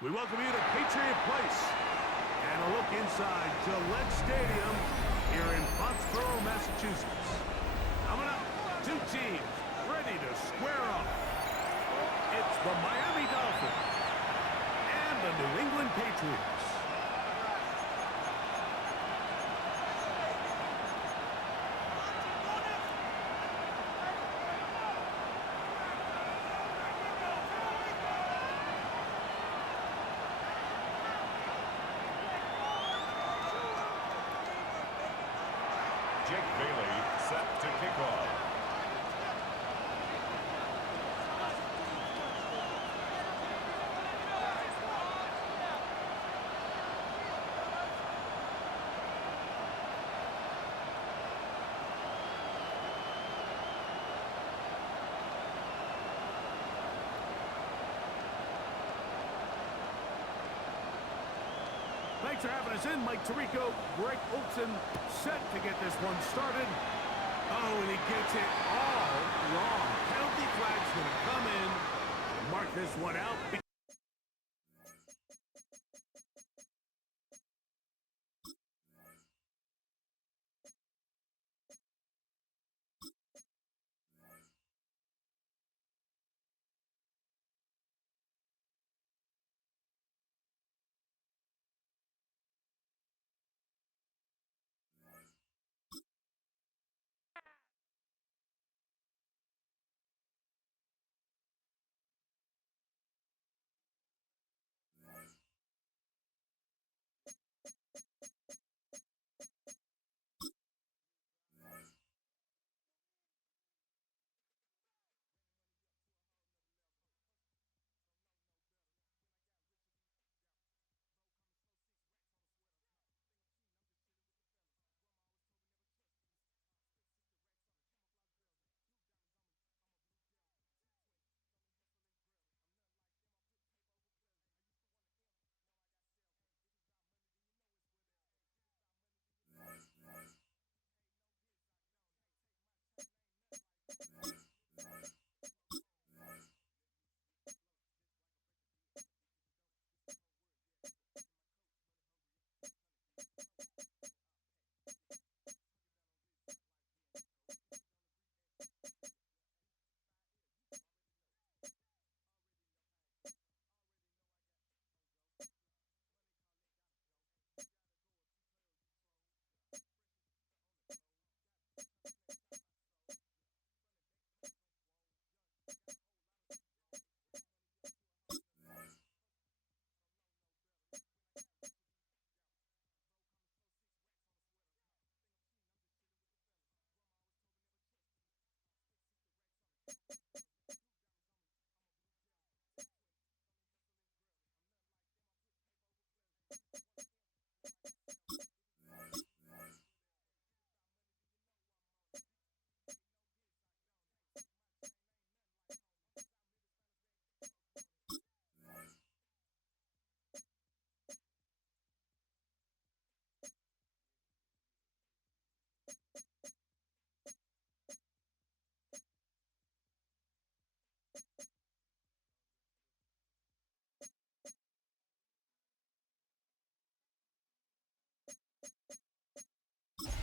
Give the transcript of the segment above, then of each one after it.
We welcome you to Patriot Place and a look inside Gillette Stadium here in Foxborough, Massachusetts. Coming up, two teams ready to square up. It's the Miami Dolphins and the New England Patriots. Set to kick off. Thanks for having us in, Mike Tirico. Greg Olson set to get this one started. Oh, and he gets it all wrong. Penalty flag's going to come in. Mark this one out.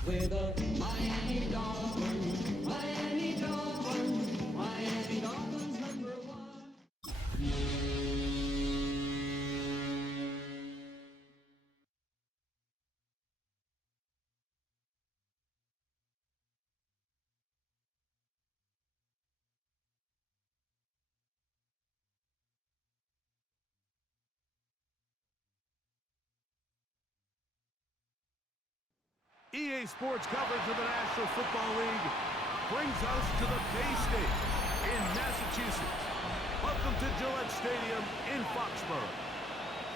With a Miami Dolphins, Miami Dolphins, Miami Dolphins #1. EA Sports coverage of the National Football League brings us to the Bay State in Massachusetts. Welcome to Gillette Stadium in Foxborough.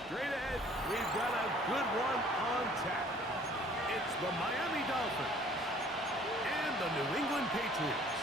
Straight ahead, we've got a good one on tap. It's the Miami Dolphins and the New England Patriots.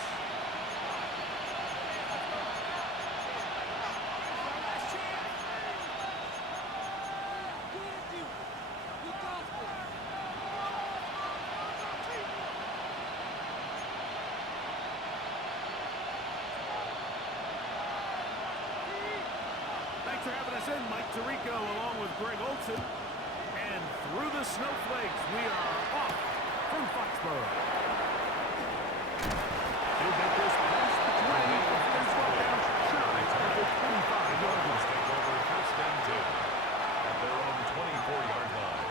for having us in, Mike Tirico, along with Greg Olson. And through the snowflakes, we are off from Foxborough. He'll get this pass between the first down shy of the 25-yard line. Take over first and 10 at their own 24-yard line.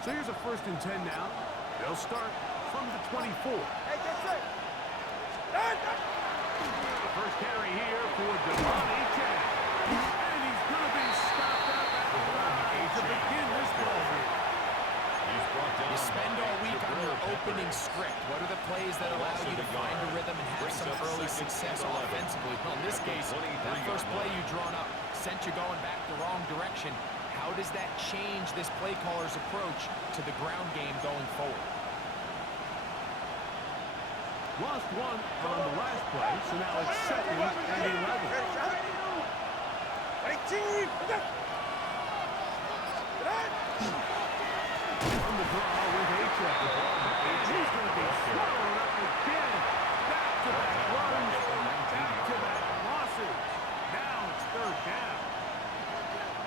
So here's a 1st and 10 now. They'll start from the 24. Hey, that's it. The first carry here for Devontae Chad. And he's going to be stopped up at the line to begin this ball game. He's brought down. You spend all week on your opening script. What are the plays that allow you to find a rhythm and have some early success offensively? Well, in this case, that first play you drawn up sent you going back the wrong direction. How does that change this play caller's approach to the ground game going forward? Lost one on the last play, so now it's 2nd and 11. On the draw with H.F. And he's going to be swallowed up again. Back-to-back runs, back-to-back losses. Now it's 3rd down.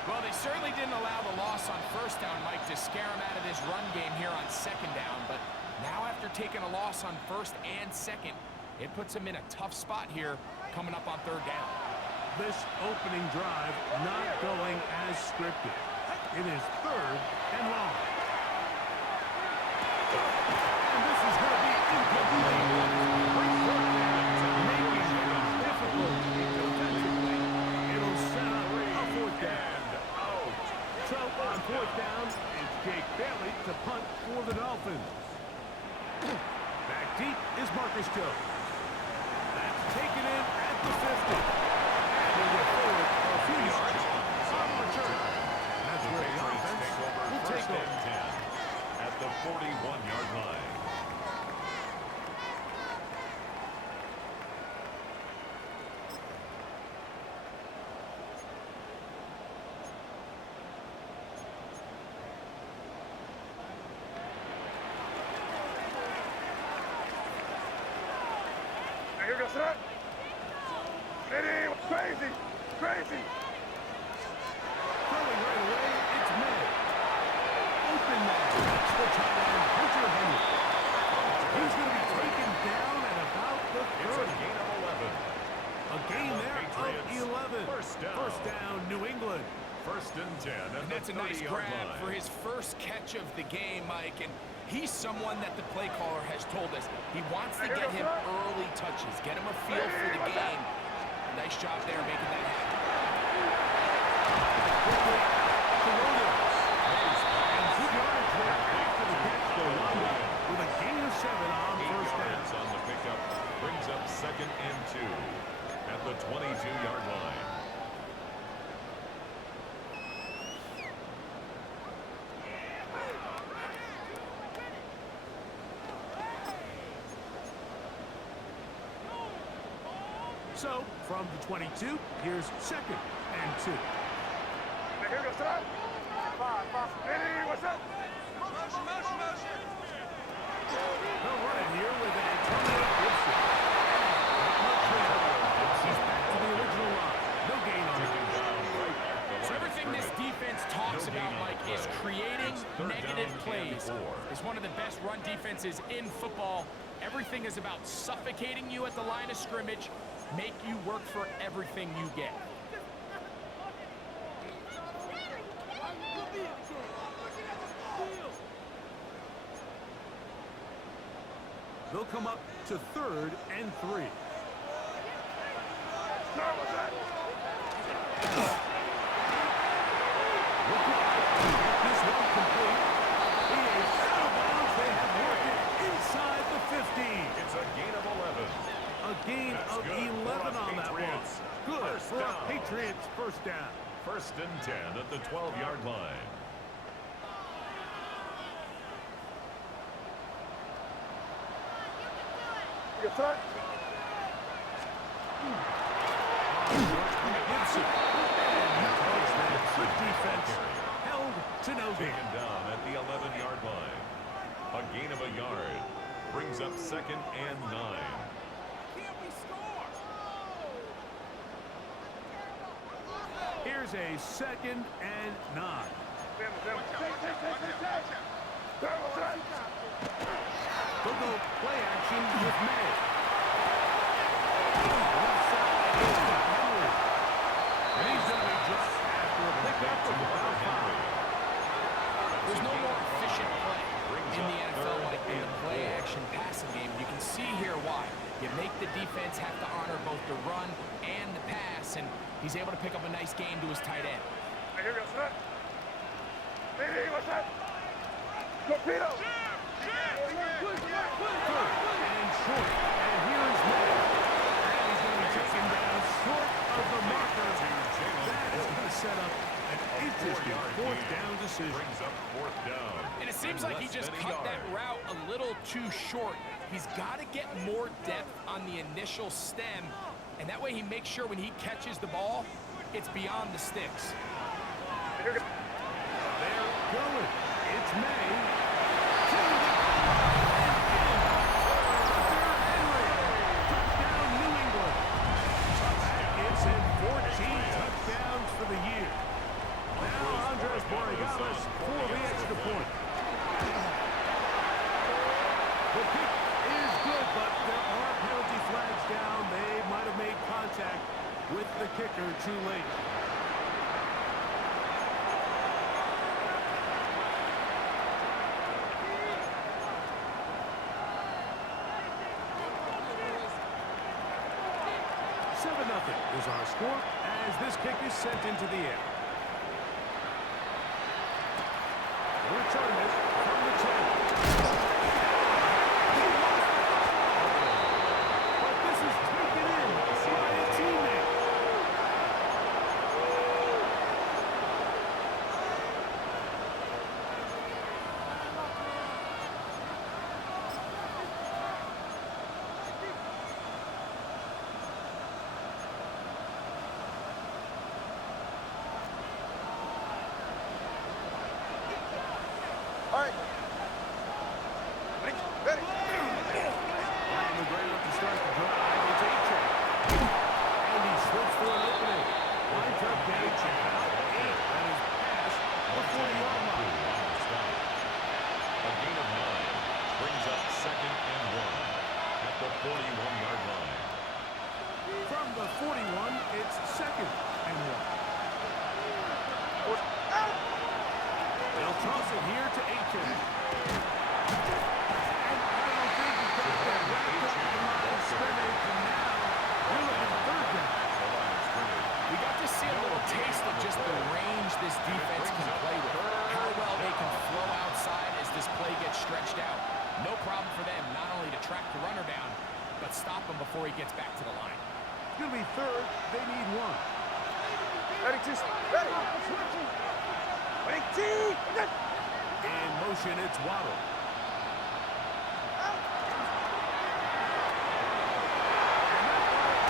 Well, they certainly didn't allow the loss on 1st down, Mike, to scare him out of this run game here on 2nd down. But now after taking a loss on 1st and 2nd, it puts him in a tough spot here coming up on 3rd down. This opening drive not going as scripted. It is 3rd and long. And this is going to be incomplete. Great work there, making it difficult defensively. It'll set up a 4th down. So on 4th down, it's Jake Bailey to punt for the Dolphins. Back deep is Marcus Joe. That's taken in at the 50. And he'll get forward a few yards on return. That's where the offense will take over. 10 at the 41-yard line. Here goes that. Crazy. Throwing right away, it's May. Open man. That's the tight end, Hunter Henry. He's going to be taken down at about the 30. It's a gain of 11. A gain there of 11. First down. New England. 1st and 10 at And that's a the nice 30-yard grab line. for his first catch of the game, Mike. And he's someone that the play caller has told us he wants to get him early touches, get him a feel for the game. Nice job there making that happen. And 2 yards there after the catch to Wanda with a gain of 7 on 1st down. On the pickup brings up 2nd and 2 at the 22-yard line. So, from the 22, here's 2nd and 2. Here goes that. Hey, what's up? Motion. They'll run it here with Antonio Gibson. He's back to the original line. No gain on it. So everything this defense talks about, Mike, is creating negative plays. It's one of the best run defenses in football. Everything is about suffocating you at the line of scrimmage, make you work for everything you get. They'll come up to 3rd and 3. This one complete. He is out of bounds. They have worked it inside the 50. It's a gain of 11. A gain That's of good 11 for on that one. Patriots. Good First for a down. Patriots 1st down. First and 10 at the 12-yard line. You throw. Gibson. Good defense. Held to no gain. Taken down at the 11-yard line. A gain of a yard. Brings up second and 9. Can't we score? Here's a second and 9. They'll go play action with May. Left side is Henry. And he's going to be just after a pickup of about 5. There's no more efficient play in the NFL like in the play-action passing game. You can see here why. You make the defense have to honor both the run and the pass, and he's able to pick up a nice gain to his tight end. Here we go, throw. Hey, what's that? Torpedo. Third and short. And here is May. And he's going to be taken down short of the marker. That is going to set up an interesting fourth down decision. Brings up fourth down. And it seems like he just cut that route a little too short. He's got to get more depth on the initial stem, and that way he makes sure when he catches the ball, it's beyond the sticks. They're going. It's May. Touchdown, New England. That gives him 14 touchdowns for the year. Now Andres Borregales for the extra point. The kick is good, but there are penalty flags down. They might have made contact with the kicker too late. Nothing is our score as this kick is sent into the air. Return this from the 10. But this is taken in by a teammate. All right. Ready. Ryan McGregor to start the drive. It's A-Check. And he slips through an opening. Winds up getting out 8. And his pass the 40-yard line. A gain of 9 brings up second and 1 at the 41-yard line. From the 41, it's second and 1. They'll toss it here to Aiken. And I don't think he's got that wrapped up in the line of scrimmage. And now we're looking at third down. We got to see a little taste of just the range this defense can play with. How well they can flow outside as this play gets stretched out. No problem for them not only to track the runner down, but stop him before he gets back to the line. It's going to be third. They need 1. Ready, two. Ready. Ready, two. In motion, it's Waddle.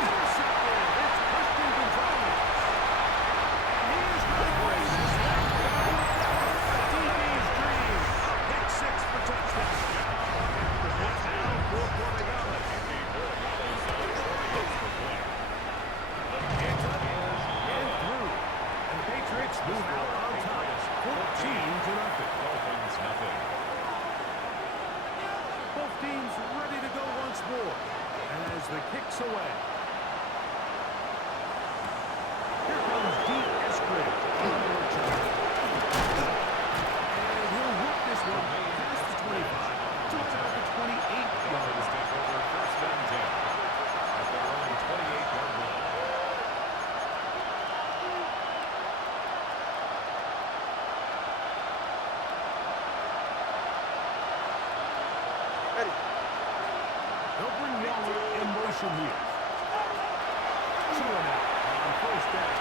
Intercepted. It's Christian Gonzalez. And he is going to bring this one down. DB's dream. Pick 6 for touchdown. The touchdown for Borregales. It's up and through. And the Patriots move out on top. 14-0. Dolphins nothing. Both teams ready to go once more. As the kick's away. Here comes Dean Eskridge. And he'll whip this one past the 25 to about the 28-yard line. Take over first and 10 at their own 28-yard line. Ready. They'll bring Waller in motion here. 2 and out on first down.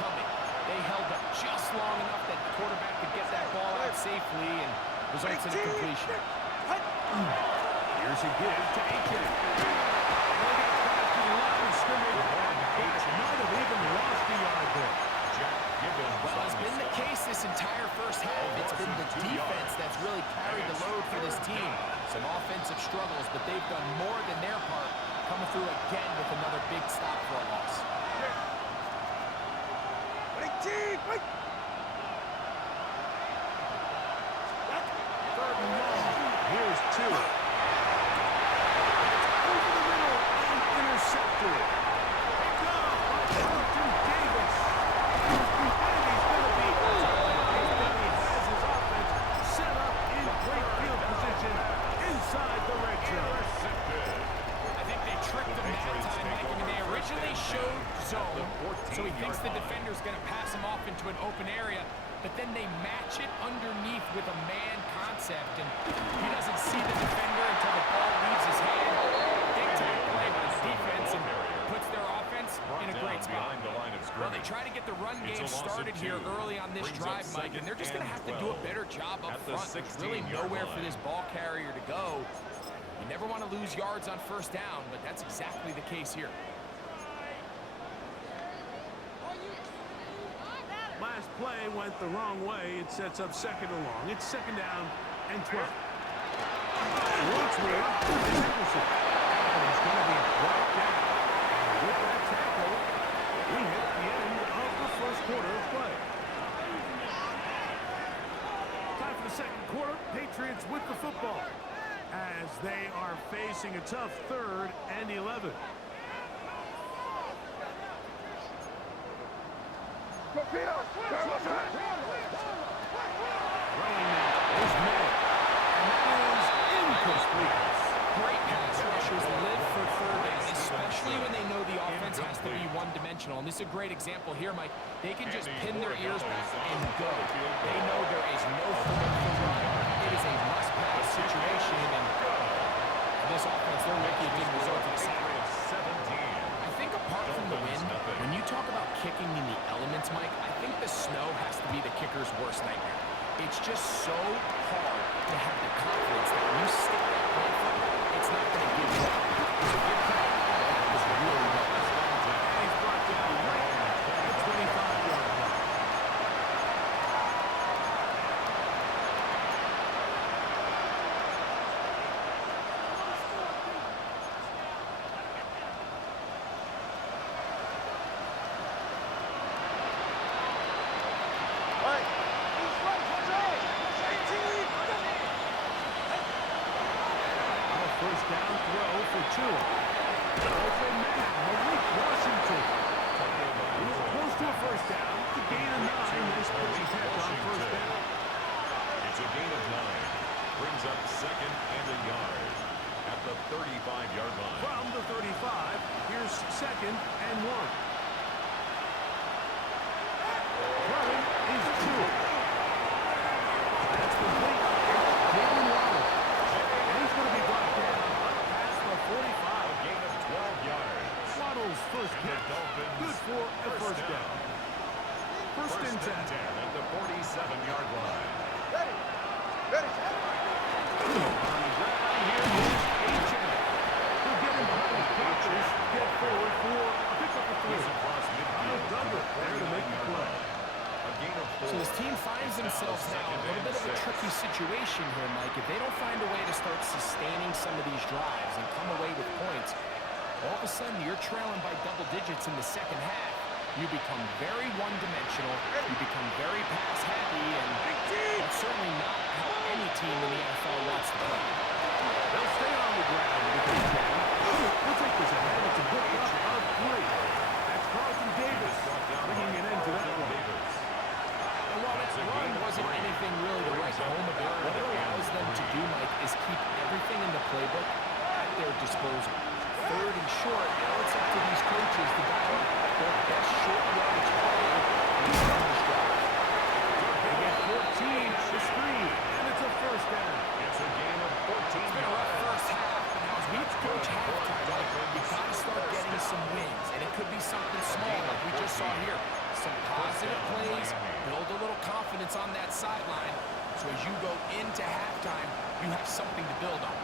coming. They held up just long enough that the quarterback could get that ball out safely and results in a completion. Here's a give to Aiken. They got back to the line of scrimmage. Might have even lost a yard there. Well, it's been the case this entire first half. It's been the defense that's really carried the load for this team. Some offensive struggles, but they've done more than their part, coming through again with another big stop for a loss. Third and long. Here's two. Over the middle and intercepted. Picked off by Carlton Davis. And he's going to be he has his offense set up in great field position inside the red zone. I think they tricked him that time, Mike. I mean, they originally showed zone, so he thinks the defender's going to pass him off into an open area, but then they match it underneath with a man concept, and he doesn't see the defender until the ball leaves his hand. Big time play by the defense and puts their offense in a great spot. Well, they try to get the run game started here early on this drive, Mike, and they're just going to have to do a better job up front. There's really nowhere for this ball carrier to go. You never want to lose yards on first down, but that's exactly the case here. Last play went the wrong way. It sets up second and long. It's second down and 12. Once we're up to Henderson. And he's going to be brought down. And with that tackle, we hit the end of the first quarter of play. Time for the second quarter. Patriots with the football as they are facing a tough 3rd and 11. Throwing now is May. And that is incomplete. Great pass rushers live for third down, especially when they know the offense has to be one-dimensional. And this is a great example here, Mike. They can just pin their ears back and go. They know there is no foot to run. It is a must-pass situation, and this offense, they're lucky it didn't result in a sack. I think apart from the wind, when you talk about kicking in the elements, Mike, I think the snow has to be the kicker's worst nightmare. It's just so hard to have the confidence that when you stick that right foot, it's not going to give you up. So give credit. That was really well. And he's brought down right at the 25-yard line. First down throw for Tua. Over Madden, Washington. He was close to a first down. It's a gain of 9. Nice pitching catch on first down. It's a gain of 9. Brings up second and a yard at the 35-yard line. From the 35, here's second and 1. Throwing is Tua. That's complete. Jalen Waddle. And he's going to be brought down past the 45. A gain of 12 yards. Waddle's first catch. Good for a first down. First and 10. At the 47-yard line. On the ground here is Aiken. He'll get him behind his blockers. Get forward for a pickup of 3. Across midfield. Douglas there to make the play. A gain of 4. So this team finds themselves now in a little bit of a tricky situation here, Mike. If they don't find a way to start sustaining some of these drives and come away with points, all of a sudden you're trailing by double digits in the second half. You become very one-dimensional, you become very pass-happy, and that's certainly not how any team in the NFL wants to play. They'll stay on the ground if they can. We'll take this ahead. It's a good up of 3. That's Carlton Davis bringing it into that one. And while that run wasn't anything really to write home about, what it allows them to do, Mike, is keep everything in the playbook at their disposal. Third and short, now it's up to these coaches to dial up their best short yardage play and run this drive. They get 14 at the screen, and it's a first down. It's a gain of 14 It's been a rough first half, but now as we approach halftime, you've got to start getting some wins, and it could be something small like we just saw here. Some confidence on that sideline. So as you go into halftime, you have something to build on.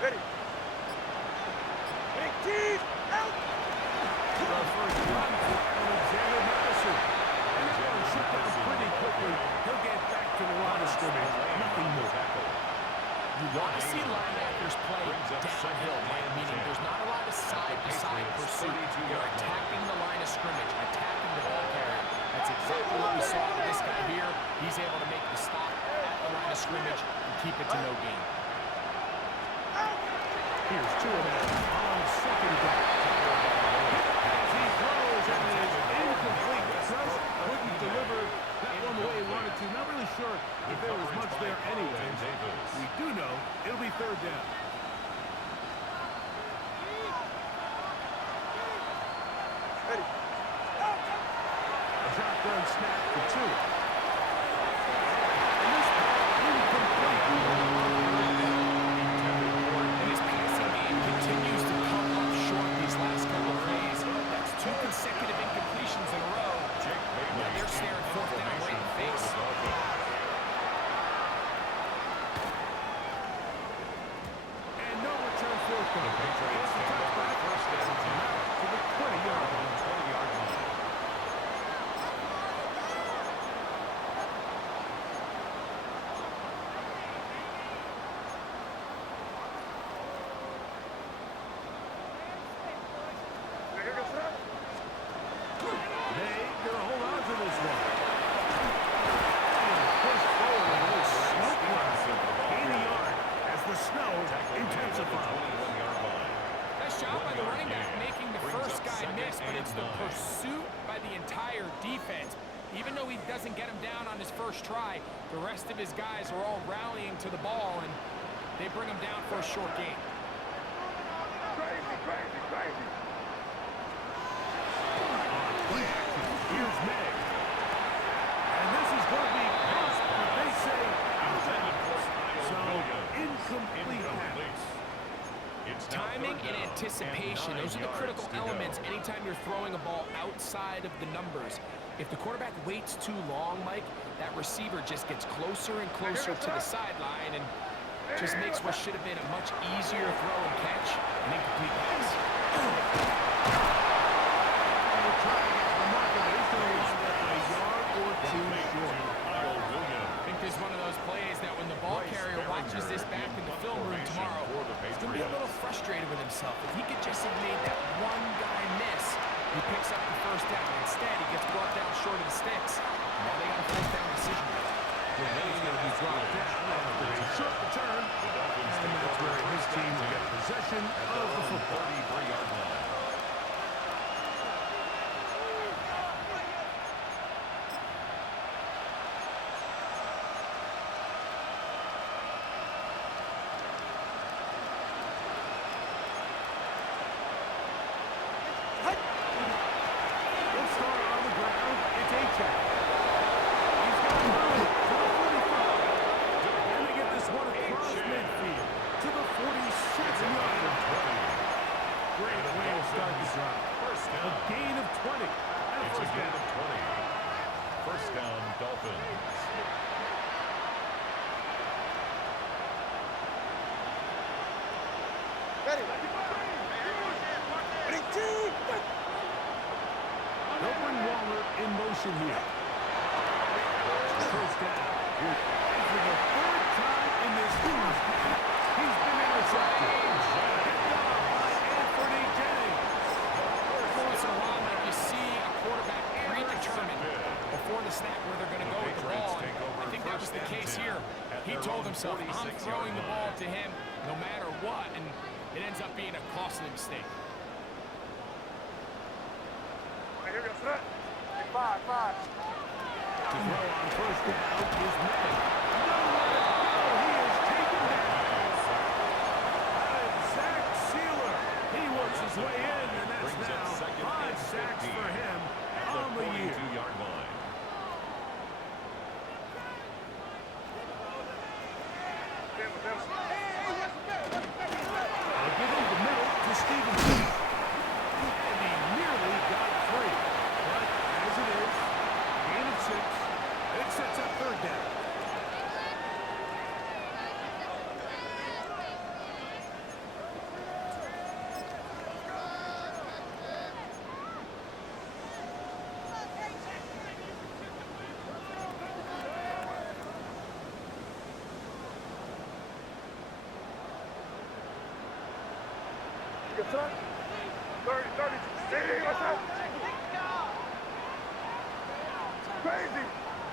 Ready. 18, out! The first run for Alexander Madison. And that one shut down pretty quickly. He'll get back to the line of scrimmage. Nothing more. You want to see linebackers play downhill, Mike, meaning there's not a lot of side-to-side pursuit. They're attacking the line of scrimmage, attacking the ball carrier. That's exactly what we saw with this guy here. He's able to make the stop at the line of scrimmage and keep it to no gain. Here's two of them on second down. As he throws and it is incomplete. Just couldn't deliver that one the way he wanted to. Not really sure if there was much there anyway. We do know it'll be third down. Ready. A shotgun snap for two. And this ball incomplete. And his passing game continues to come up short these last couple of plays. That's two consecutive incompletions in a row. Now they're staring fourth down right in the face. And no return fourth down. It's a touchback. To the 20-yard line. Here goes that. They're going to hold on to this one. And push forward a little snow blast. 80 yard as the snow intensifies. Nice job by the running back making the first guy miss, but it's the pursuit by the entire defense. Even though he doesn't get him down on his first try, the rest of his guys are all rallying to the ball, and they bring him down for a short gain. Crazy, crazy, crazy. Play action. Here's Meg. And this is going to be close, but they say out of bounds. So, incomplete pass. Timing and anticipation, those are the critical elements anytime you're throwing a ball outside of the numbers. If the quarterback waits too long, Mike, that receiver just gets closer and closer to the sideline and just makes what should have been a much easier throw and catch an incomplete pass. And the try against the marker, but he's going to wind up a yard or two short. I think there's one of those plays that when the ball carrier watches this back in the film room tomorrow, he's going to be a little frustrated with himself. If he could just have made that one guy miss, he picks up the first down. Instead, he gets brought down short of the sticks. Now they got a fourth down decision. He's going to be dropped down after a short return. And that's where his team will get possession of the football. 33-yard line. He'll start on the ground. It's A-Tech. He's got to move to the 45. And they get this one across midfield to the 46-yard line. Great way to start the drive. A gain of 20. And a It's a first gain down. of 20. First down, Dolphins. Ready. 18. They'll bring Waller in motion here. First down. And for the third time in this first half, he's been intercepted. Picked off by Anthony Jennings. Every once in a while, Mike, you see a quarterback predetermined before the snap where they're going to go with the ball. And I think that was the case here. He told himself, I'm throwing the ball to him no matter what, and it ends up being a costly mistake. Here goes that. 5. To throw on first down is Madden. Nowhere to go. He is taken down. Zach Sealer. He works his way in, and that's now 5 sacks for him on the year. 42-yard line. Stand with them. Stevenson. And he nearly got free. But as it is, gain of 6. It sets up third down. Good son. 30, 30. Hey, what's up? Crazy,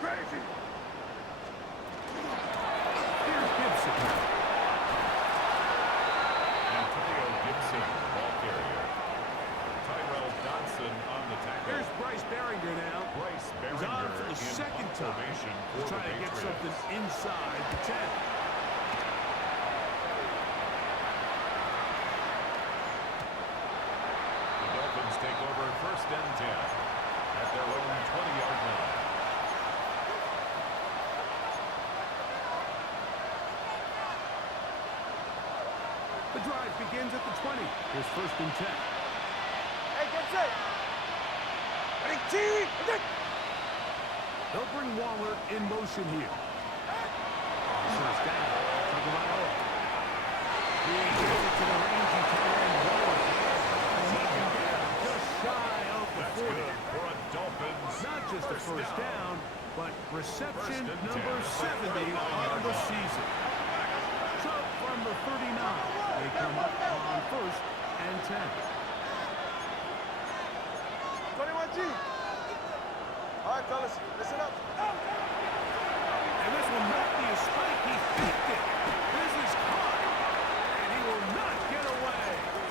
crazy. Here's Gibson. Antonio Gibson, ball carrier. Tyrell Dodson on the tackle. Here's Bryce Barringer now. Bryce He's on Barringer for the in second punt time. formation He's for trying to the get something Patriots. inside the 10. The Dolphins take over first and 10 at their own 20-yard line. The drive begins at the 20. Here's first and 10. Hey, get set. Ready, team. They'll bring Waller in motion here. First down. Tagovailoa. He gets it to the rangy tight end Waller. Taken down just shy of the That's 40. good for a Dolphins. Not just a first down, but reception First and number 10. 70 on the season. So from the 39, they come up on first and 10. 21G. All right, fellas, listen up. And this will not be a spike. He faked it. This is caught. And he will not get away.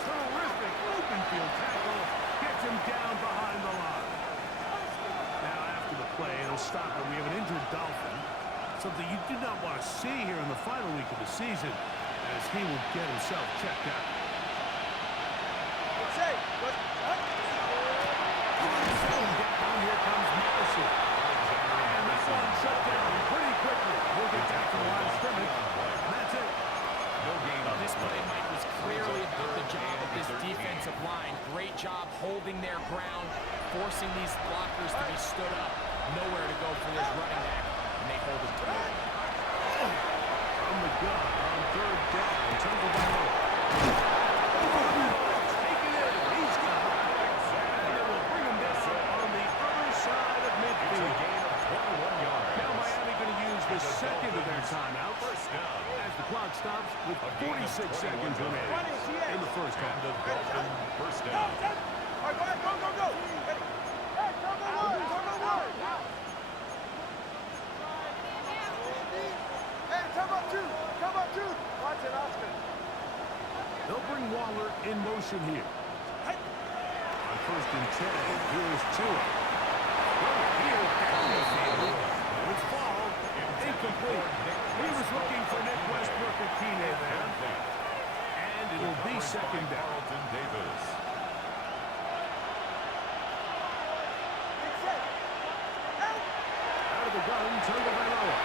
Terrific open field tackle. Gets him down behind the line. Now after the play, it'll stop it. We have an injured Dolphin. Something you do not want to see here in the final week of the season, as he will get himself checked out. Say, what? Down here comes Madison. And that one shut down pretty quickly. We'll get back to the line of scrimmage. And that's it. No gain on This play, Mike, was clearly about the job of this defensive line. Great job holding their ground, forcing these blockers to be stood up. Nowhere to go for this running back, and they hold him to it. From the gun on third down. Tagovailoa. Take it in. He's got it. And they will bring him down on the other side of It's a midfield. gain of 21 yards. Now Miami going to use the second of their timeouts First down. as the clock stops with 46 seconds remaining in the first half. And the Dolphin first down. All right, go ahead, go, go, go. Ready? Hey, turbo one, turbo one. Hey, turbo two, turbo two. Watch it, Oscar. They'll bring Waller in motion here. On first and 10, here's Tua. Here's down the field. With ball, incomplete. He was looking for Nick Westbrook Akine there. And it'll be second down. Carlton Davis. Get set. Out. Out of the gun, Tagovailoa.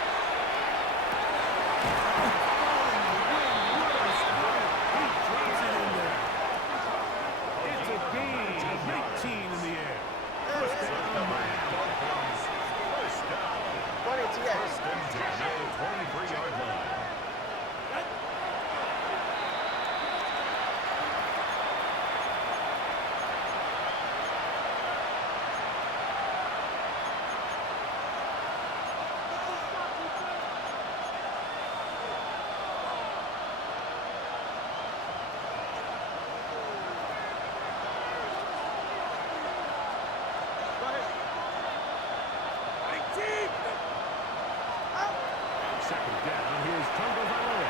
He drops it in there. It's a gain of 19 in the air. First down, Miami. Dolphins first down. 20 TA. First and 10 at the 23-yard line. Go ahead. Big team. Out. Second down, here's Tagovailoa.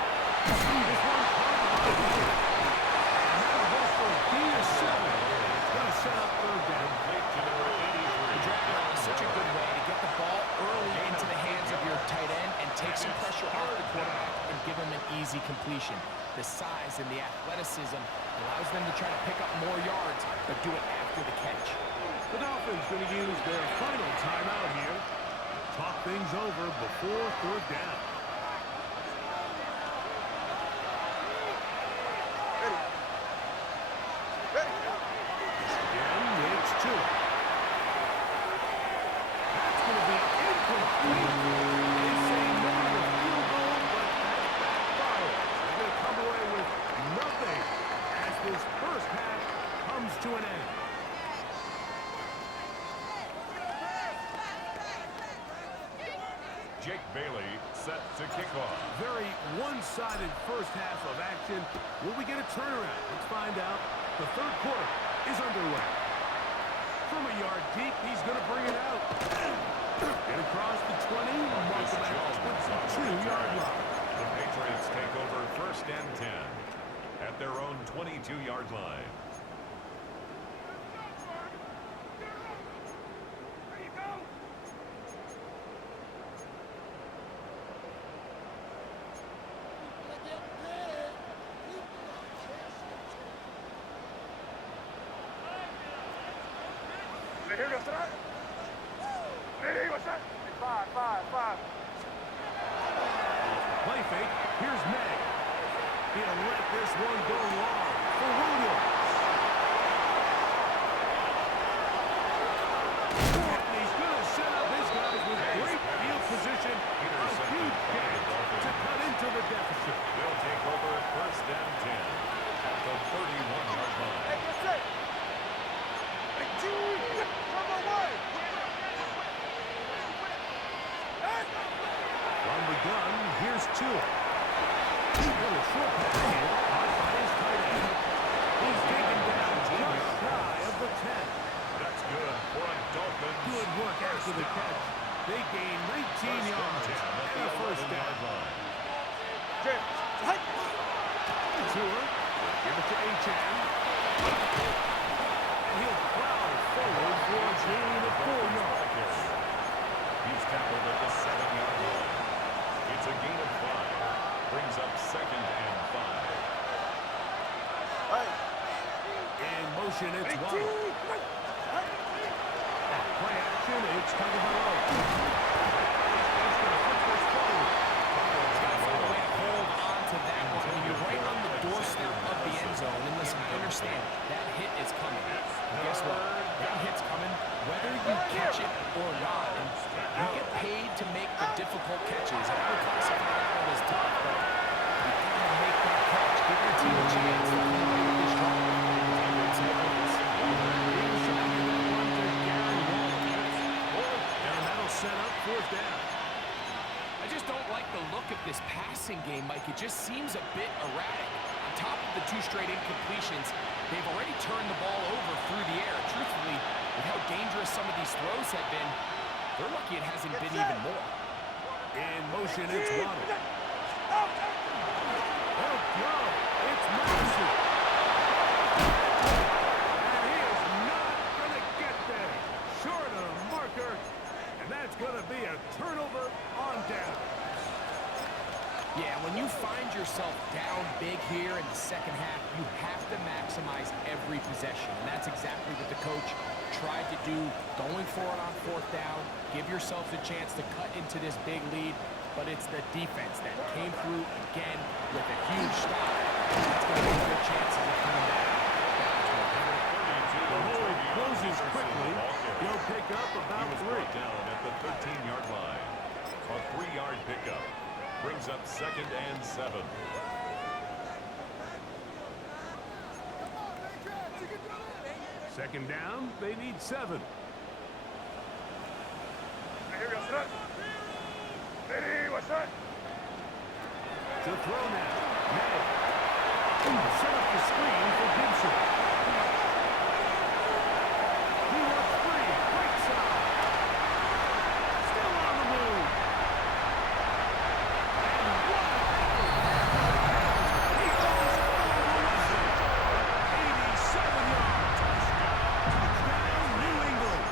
This one caught. And now goes for a gain of 7. It's going to set up third down. Complete to number 83. Drag route is such a good way to get the ball early into the hands of your tight end and take some pressure off the quarterback and give him an easy completion. The size and the athleticism allows them to try to pick up more yards, but do it after the catch. The Dolphins going to use their final timeout here. Talk things over before third down. Ready. kickoff. Very one-sided first half of action. Will we get a turnaround? Let's find out. The third quarter is underway. From a yard deep, he's going to bring it out. And across the 20, mark the 22-yard line. The Patriots take over first and 10 at their own 22-yard line. Ready, what's that? Five. Play fake. Here's Meg. He'll let this one go long for Williams. And he's going to set up his guys with great field position. A huge catch to cut into the deficit. They'll take over first and 10 at the 31-yard line. Hey, that's it. Hey, two. Number one. From the gun, here's Tua. Little short pass here, caught by his tight end. He's taken down just shy of the 10. That's good for a Dolphins. Good work after the catch. They gain 19 yards and a first down. Tua, give it to Achane. And he'll plow forward for a gain of 4 yards. He's tackled at the 7-yard line. It's a gain of 5. Brings up second and 5. In motion, it's Waddle. Play action, it's Tagovailoa. He's going to put this forward. He's got to find a way to hold on to that one. When you're right on the doorstep of the end zone, and listen, I understand that hit is coming. Guess what? That hit's coming whether you catch it or not. And you get paid to make the difficult catches. And I would classify that one as tough, but you gotta make that catch. Give your team a chance to come away with this drive. And that'll set up fourth down. I just don't like the look of this passing game, Mike. It just seems a bit erratic. On top of the 2 straight incompletions, they've already turned the ball over through the air. Truthfully, with how dangerous some of these throws have been, they're lucky it hasn't been even more. In motion, it's Waddle. Oh, go. It's Madison. And he is not going to get there. Short of the marker. And that's going to be a turnover on down. Yeah, when you find yourself down big here in the second half, you have to maximize every possession. And that's exactly what the coach tried to do, going for it on fourth down. Give yourselves a chance to cut into this big lead. But it's the defense that came through again with a huge stop. That's going to make their chances of coming back. The hole closes quickly. He'll pick up about 3. Down at the 13-yard line. A 3-yard pickup. Brings up second and 7. Second down, they need 7. Ready, what's that? To throw now. Meg. Set up the screen for Gibson. He wants free. Right side. Still on the move. And what? He goes all the way. 87 yards. Touchdown, New England.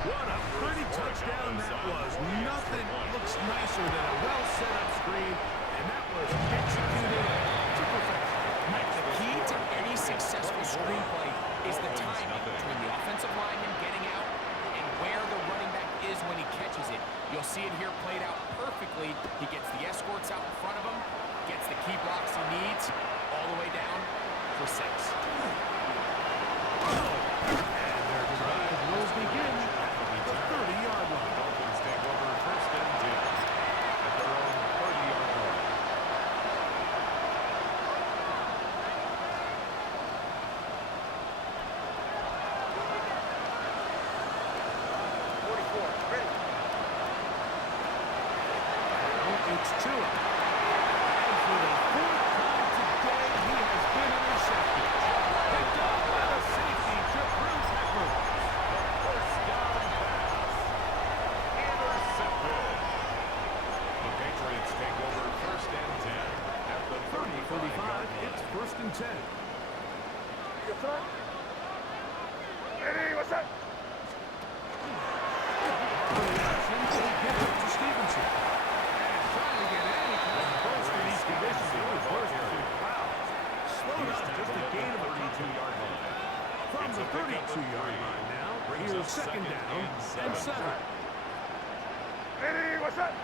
What a pretty touchdown that was. Nothing looks nicer than a well-set-up screen, and that was executed to perfection. Mike, the key to any successful screenplay is the timing between the offensive lineman getting out and where the running back is when he catches it. You'll see it here played out perfectly. He gets the escorts out in front of him, gets the key blocks he needs, all the way down for 6. And their drive will begin at the 30-yard line. Dolphins take over first and 10 at their own 30-yard line. It's Tua. And for the fourth time today, he has been intercepted. Picked up by the safety, Jabril Peppers. First down pass. Intercepted. The Patriots take over first and 10 at the 35-yard line. It's first and 10. Yes, sir. Ready, what's up? Stevenson. And trying to get any kind of burst in these conditions. Really burst through clouds. Slowed up just a gain of a 32-yard line. From the 32-yard line now, here's second down and 7. Ready, what's up?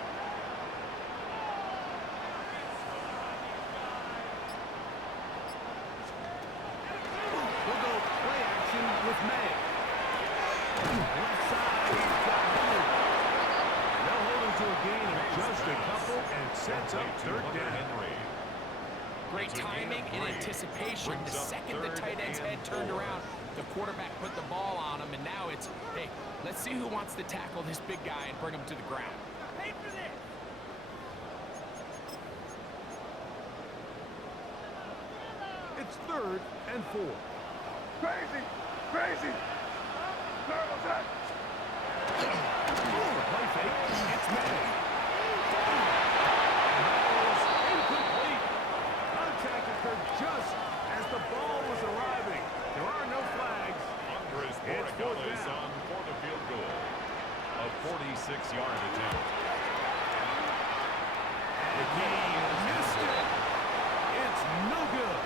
We'll go play action with May. Left side, he's got Henry. They'll hold him to a gain of just a couple and sets up third down. Great timing and anticipation. The second the tight end's head turned around, the quarterback put the ball on him, and now it's, hey, let's see who wants to tackle this big guy and bring him to the ground. Pay for this. It's third and 4. Crazy, crazy. Sir, what's that? Play fake. It's May. Incomplete. Contact occurred just as the ball was arriving. There are no flags. Andres It's fourth Borregales down. on for the field goal. A 46-yard attempt. And he missed it. It's no good.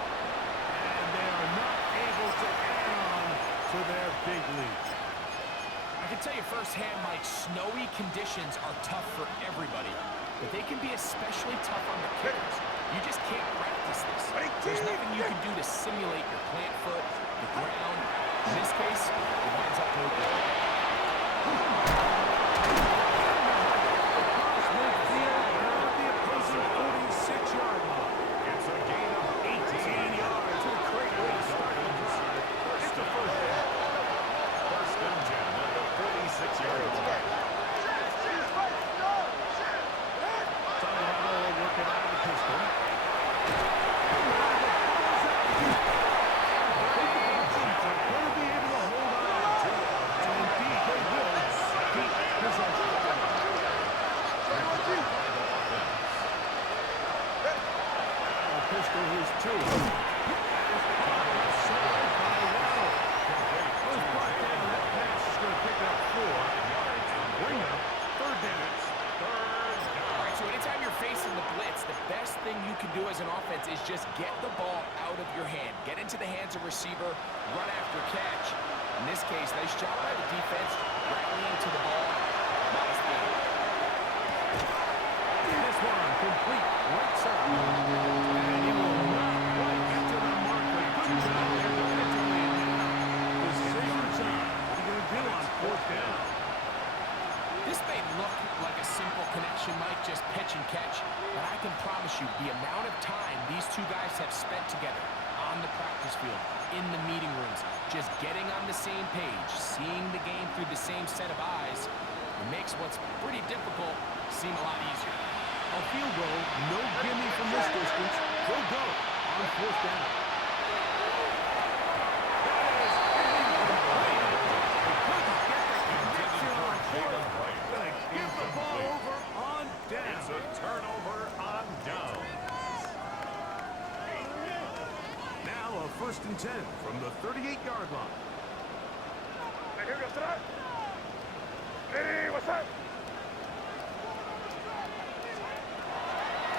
And they are not able to add on to their big lead. I can tell you firsthand, Mike, snowy conditions are tough for everybody, but they can be especially tough on the kickers. You just can't practice this. There's nothing you can do to simulate your plant foot, the ground. In this case, it winds up no good. Across midfield, around the opposing 46-yard line. It's a gain of 18 yards. It's a great way to start the drive. It's a first down. First and 10 at the 46-yard line. Tagovailoa working out of the pistol. Going to be able to hold on. And indeed, they will keep possession. The pistol, here's 2. Saved by Waddle. Goes brought down. That pass is going to pick up 4. Bring up third down. All right, so anytime you're facing the blitz, the best thing you can do as an offense is just get the ball out of your hand. Get into the hands of receiver, run after catch. In this case, nice job by the defense, rallying to the ball. Nice game. This one complete right side. And he will not quite get to the marker. Good job there defensively. Decision time. What are you going to do on fourth down? This may look like a simple connection, Mike, just pitch and catch, but I can promise you the amount of time these two guys have spent together on the practice field, in the meeting rooms, just getting on the same page, seeing the game through the same set of eyes, it makes what's pretty difficult seem a lot easier. A field goal, no gimme from this distance. He'll go on fourth down. That is incomplete. He couldn't get the connection on fourth. Gonna give the ball over on down. It's a turnover on down. Now a first and 10 from the 38-yard line. Here goes that. Ready, what's up?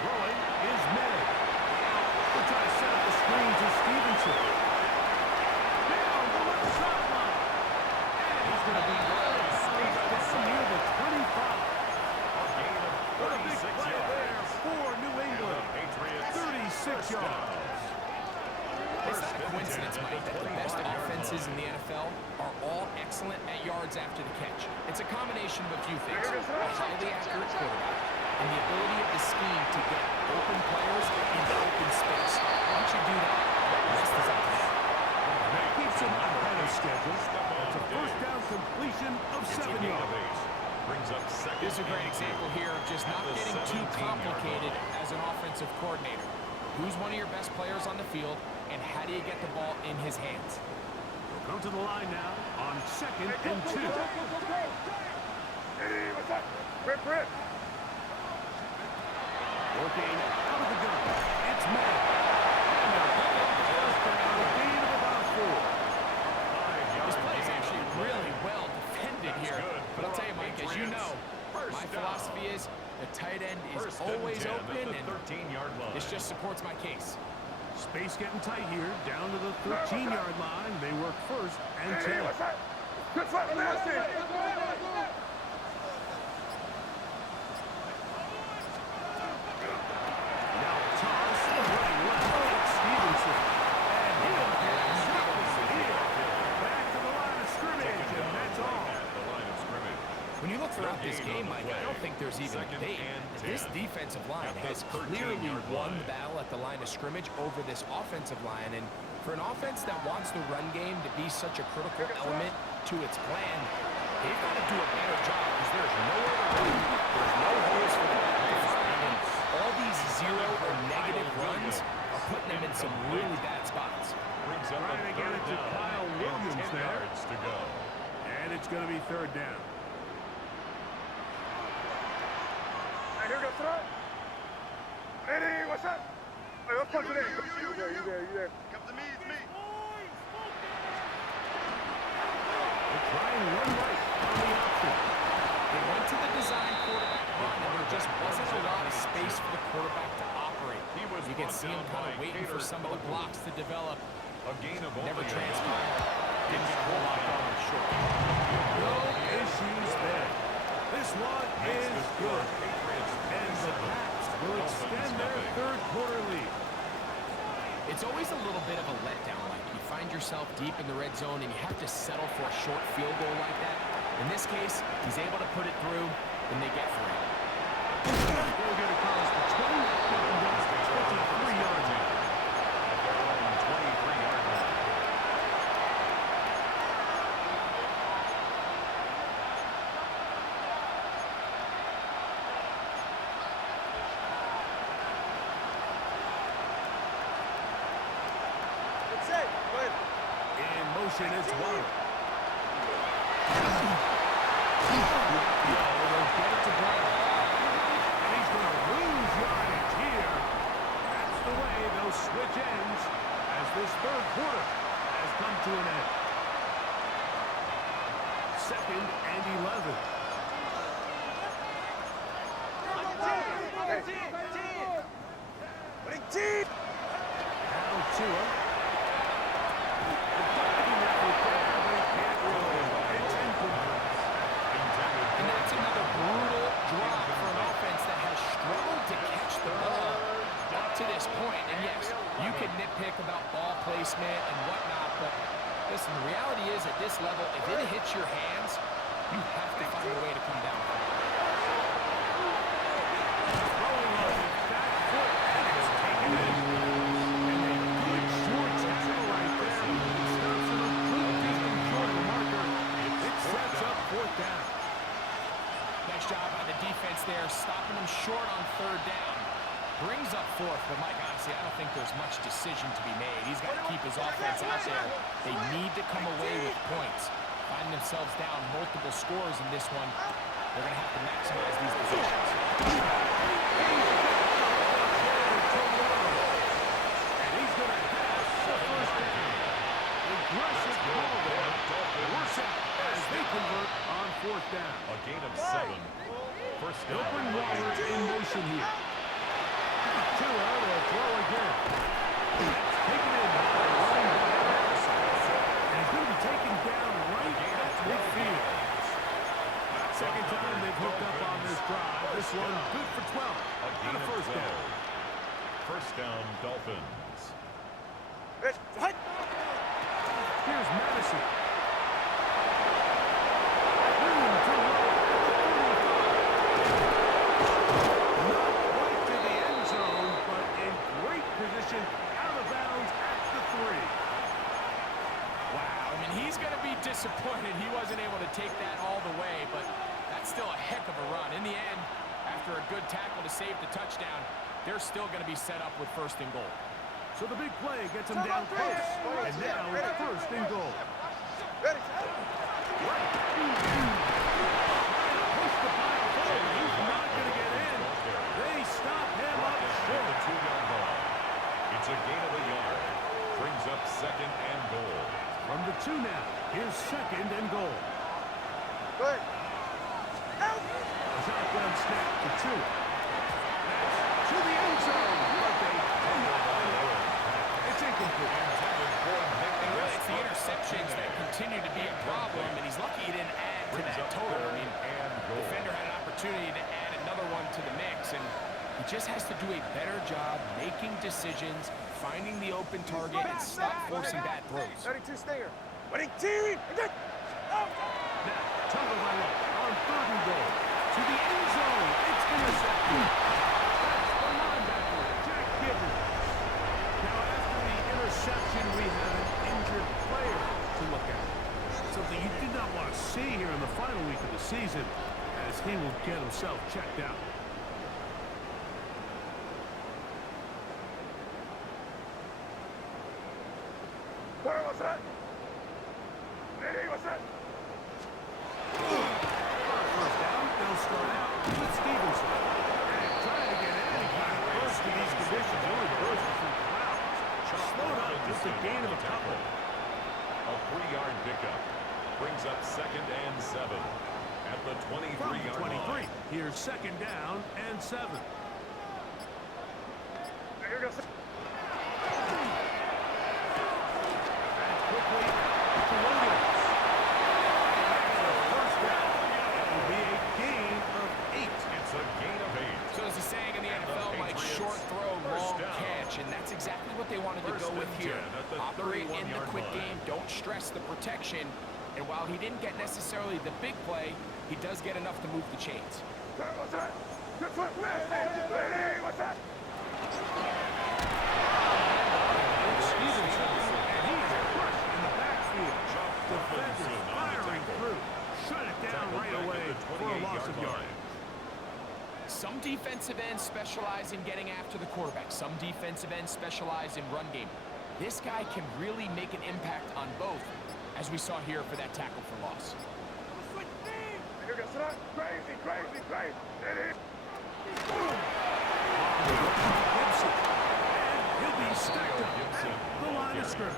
Throwing is May. We'll try to set up the screen to Stevenson. Down the left sideline. And he's going to be right down near the 25. A gain of What a big 36 play there yards. for New England. Patriots 36 yards. It's not a coincidence, Mike, that the best offenses in the NFL are all excellent at yards after the catch. It's a combination of a few things. A highly accurate quarterback and the ability of the scheme to get open players into open space. Once you do that, the rest is up to them. Keeps him ahead of schedule. It's a first down completion of It's a 7 gain of yards. 8. brings up second. This is a great and 2. example here of just not At the getting too 17-yard complicated line. as an offensive coordinator. Who's one of your best players on the field, and how do you get the ball in his hands? We'll come to the line now on 2nd and 2. Hey, what's up? Rip. Working out of the gun. It's Madden. And they'll pick up the first down, a gain of about 4. This play is actually really well defended here. good. But I'll tell you, Mike, as you know, First my down. philosophy is the tight end is First and always 10 open, at and the 13-yard line. this just supports my case. Space getting tight here, down to the 13-yard line. They work first and 10. Hey, what's up? Good slap, nasty. Now toss, running left, it's Stevenson. And he'll get Nicholson here. Back to the line of scrimmage, and that's all. At the line of scrimmage. When you look throughout this Gain game, on the Mike, I play. don't think there's even a Second debate. and This 10. defensive line At the has clearly 13-yard won line. the battle at the line of scrimmage over this offensive line. And for an offense that wants the run game to be such a critical element to its plan, they've got to do a better job because there's nowhere to run. There's no holes for them to find. And all these zero or negative runs are putting them in some really bad spots. Brings up Trying to a get third it to down Kyle and Williams 10 there. yards to go. And it's going to be third down. Hey, here goes tonight. Hey, what's up? Hey, let's punch it in. You there. Come to me, it's me. They're trying one right on the option. They went to the design quarterback run, and there just wasn't a lot of space for the quarterback to operate. You can see him kind of waiting for some of the blocks to develop. A gain of Never only a transpired. Didn't get a whole lot going short. No issues there. This one is good. And the Pats will extend their third quarter lead. It's always a little bit of a letdown. Like you find yourself deep in the red zone, and you have to settle for a short field goal like that. In this case, he's able to put it through, and they get 3. They'll get across the 20, and that's the 23-yard line. At their own 23-yard line. In motion is Waddle. They'll get it to Brown. And he's going to lose yardage here. That's the way they'll switch ends as this third quarter has come to an end. 2nd and 11. Now Tua. The diving effort there, but he can't really. It's incomplete. And that's another brutal drop for an offense that has struggled to catch the ball up to this point. And yes, you can nitpick about ball placement and whatnot, but listen, the reality is at this level, if it hits your hands, you have to find a way to come down. Throwing on his back foot, and it's taken in. And a good short tackle right there. It stops him a good distance short of the marker. It sets up 4th down. Nice job by the defense there, stopping him short on 3rd down. Brings up 4th, but Mike, honestly, I don't think there's much decision to be made. He's got to keep his offense out there. They need to come away with points. Find themselves down multiple scores in this one. They're going to have to maximize these positions. And he's going to pass the first down. Aggressive ball there. Works out as they convert on 4th down. A gain of 7. First They'll down. bring Waller in motion here. Tua will throw again. That's taken in by the running back. And he's going to be taken down right at midfield. Second time they've hooked up on this drive. This one good for 12. A And gain a of first 12. down. First down, Dolphins. Here's Madison. Room to run at the 35. Not quite to the end zone, but in great position out of bounds at the 3. Wow, I mean, he's going to be disappointed he wasn't able to take that all the way, but that's still a tackle to save the touchdown, they're still going to be set up with first and goal. So the big play gets him down close. And now it's first and goal. Ready, Push the pile forward. He's not going to get in. They stop him up short. The 2-yard line. It's a gain of a yard. Brings up second and goal. From the 2 now. Here's second and goal. go ahead. Shotgun snap to 2. That's to the end zone. But they cannot finish it. It's incomplete. And really, it's the interceptions that continue to be a problem, and he's lucky he didn't add to that total. I mean, the defender had an opportunity to add another one to the mix, and he just has to do a better job making decisions, finding the open target, and stop forcing bad throws. 32 stinger. Winning team. Now, Tagovailoa on third and goal. To the end zone. It's intercepted. That's the linebacker, Jack Gibbons. Now, after the interception, we have an injured player to look at. Something you did not want to see here in the final week of the season, as he will get himself checked out. What's that? Ready, what's that? First down, they'll start out with Stevenson. And trying to get any kind of burst in these conditions, only burst through clouds. Slowed up, just a gain of a couple. A 3-yard pickup. Brings up second and 7. At the 23-yard From the 23, line. here's second down and 7. Here goes. Quickly out to Williams. First down. Will be a gain of 8. It's a gain of 8. So there's a saying in the NFL, like short throw, long catch, and that's exactly what they wanted to go with here. Operate in the quick game, don't stress the protection, and while he didn't get necessarily the big play, he does get enough to move the chains. What's that? Good foot. Ready, what's that? Stevenson, and he's crushed in the backfield. Defenders firing through. Shut it down right away for a loss of yardage. Some defensive ends specialize in getting after the quarterback. Some defensive ends specialize in run game. This guy can really make an impact on both, as we saw here for that tackle for loss. Here goes that. Crazy. Ready. Gibson, and he'll be stacked up at the line of scrimmage.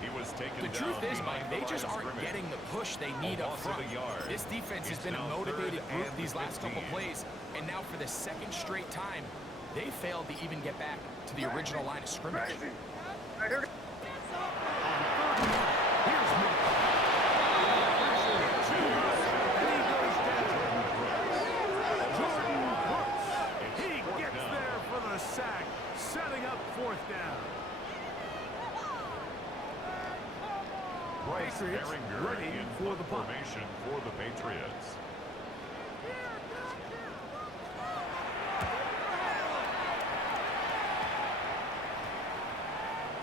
He was taken The down truth is, behind Mike, the they line just of aren't scrimmage. getting the push they need up loss of front. a yard. This defense has It's been a now motivated third group and these last couple 15. plays, and now for the second straight time, they failed to even get back to the original line of scrimmage. Crazy. Here goes. Here's Mick. And he goes down. Jordan Brooks. He gets there for the sack, setting up fourth down. Bryce Patriots Behringer ready in for the punt. formation for the Patriots.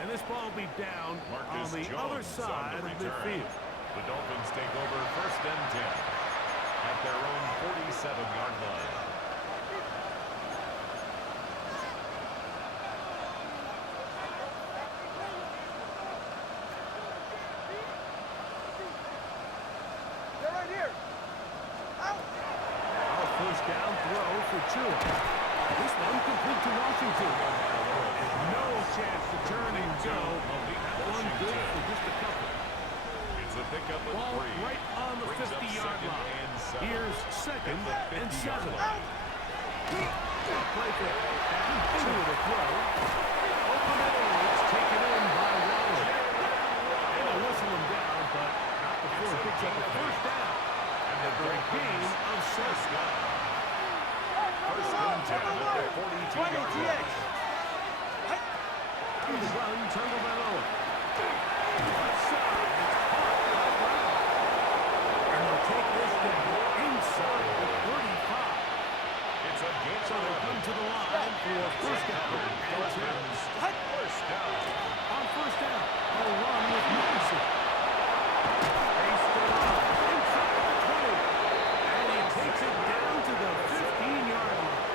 And this ball will be down Marcus on the Jones other on side the of the return. field. The Dolphins take over first and 10 at their own 47-yard line. They're right here. Out. Now first down throw for Tua. This one complete to Washington. And no chance to turn and go. That one good for just a couple. It's a pickup of Ball 3. right on the Brings up 50-yard second line. and 7. Here's second At the and 50-yard 7. line. Play fake. And Tua to throw. Open it's taken in by Waller. And they'll whistle him down, but not before he picks up the first down. After a gain of 6. First and 10 at the 42-yard line. On the run, Tagovailoa. Left side, it's caught by Brown. And they'll take this down inside the 35. It's a gain So of they'll 11. come to the line for first down and 10. Dolphins first down. On first down, a run with Madison. They still up inside the 20. And he takes it down to the 15-yard line.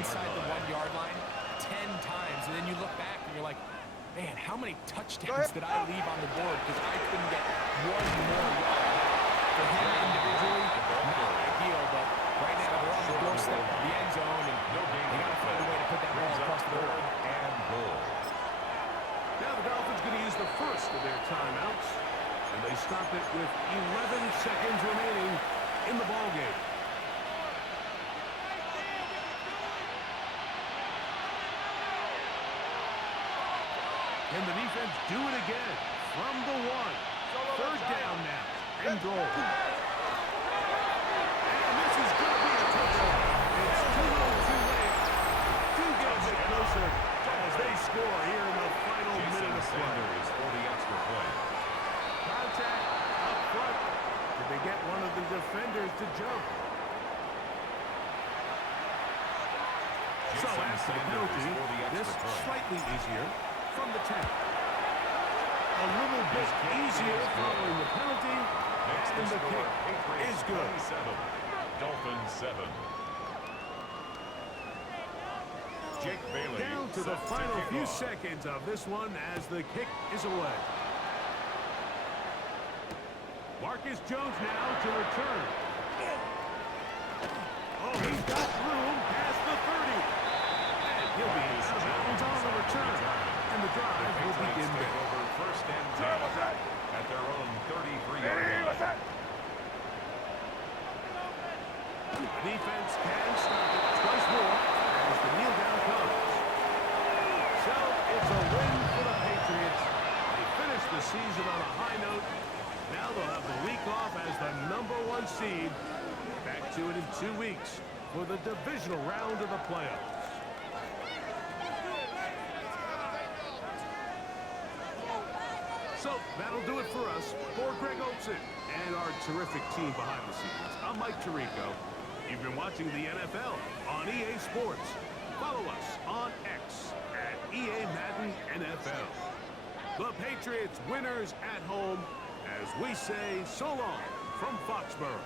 inside the line. 1 yard line 10 times, and then you look back and you're like, man, how many touchdowns did I leave on the board because I couldn't get one more yard? For him individually, not ideal, but right now they're on the doorstep of the end zone, and they got to find a way to put that ball across the board. And goal. Now the Dolphins going to use the first of their timeouts, and they stop it with 11 seconds remaining in the ballgame. Can the defense do it again from the 1? Third down now, and goal. And this is going to be a touchdown. It's too little too late. Do get a bit closer as they score here in the final minute of play. For the extra point. Contact up front. Did they get one of the defenders to jump? So after the penalty, this slightly easier from the 10. A little bit easier following the penalty, and the kick is good. 7. Dolphins 7. Jake Bailey Down to the set final kick few off. seconds of this one as the kick is away. Marcus Jones now to return. Oh, he's got room past the 30. And he'll be out of bounds on the return. And the drive will begin there. Over first and 10 at their own 33-yard line. The defense can stop it twice more as the kneel down comes. So it's a win for the Patriots. They finished the season on a high note. Now they'll have the week off as the #1 seed. Back to it in 2 weeks for the divisional round of the playoffs. So that'll do it for us. For Greg Olson and our terrific team behind the scenes, I'm Mike Tirico. You've been watching the NFL on EA Sports. Follow us on X at EA Madden NFL. The Patriots winners at home as we say so long from Foxborough.